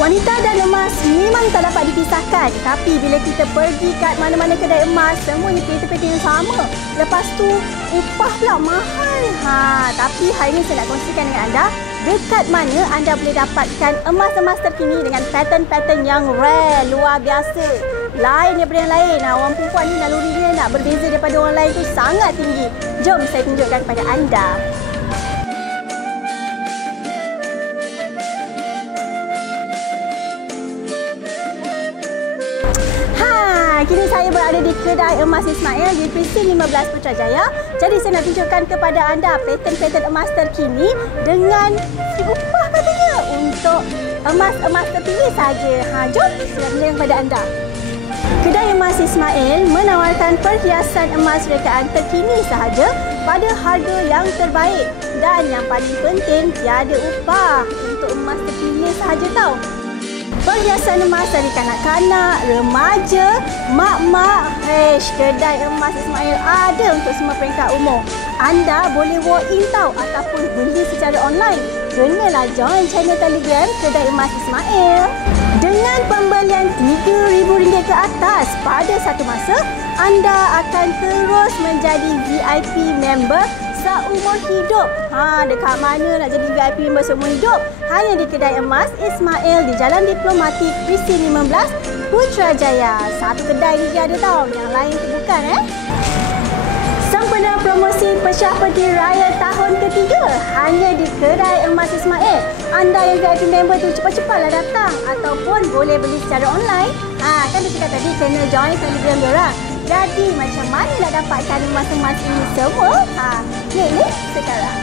Wanita dan emas memang tak dapat dipisahkan. Tapi bila kita pergi kat mana-mana kedai emas, semuanya peta-peta yang sama. Lepas tu, upah pula mahal. Tapi hari ini saya nak kongsikan dengan anda, dekat mana anda boleh dapatkan emas-emas terkini dengan pattern-pattern yang rare, luar biasa. Lain daripada yang lain. Orang perempuan ni naluri dia nak berbeza daripada orang lain tu sangat tinggi. Jom saya tunjukkan kepada anda. Kini saya berada di kedai emas Ismail di Precinct 15 Putrajaya. Jadi saya nak tunjukkan kepada anda pattern-pattern emas terkini dengan upah katanya untuk emas-emas terpilih saja. Jom saya tunjukkan kepada anda. Kedai emas Ismail menawarkan perhiasan emas rekaan terkini sahaja pada harga yang terbaik. Dan yang paling penting, tiada upah untuk emas terpilih sahaja tau. Perhiasan emas dari kanak-kanak, remaja, mak-mak. Kedai emas Ismail ada untuk semua peringkat umur. Anda boleh walk-in tau ataupun beli secara online. Kenalah join channel Telegram Kedai Emas Ismail. Dengan pembelian RM3,000 ke atas pada satu masa, anda akan terus menjadi VIP member seumur hidup. Dekat mana nak jadi VIP member seumur hidup? Hanya di Kedai Emas Ismail di Jalan Diplomatik Precinct 15 Putrajaya. Satu kedai ni dia ada tau, yang lain tu bukan Sempena promosi Pecah Peti Raya tahun ketiga hanya di Kedai Emas Ismail. Anda yang VIP member tu cepat-cepatlah datang ataupun boleh beli secara online. Kan dia cakap tadi kena join Telegram diorang. Jadi macam mana nak dapatkan emas-emas ini semua? Klik link sekarang.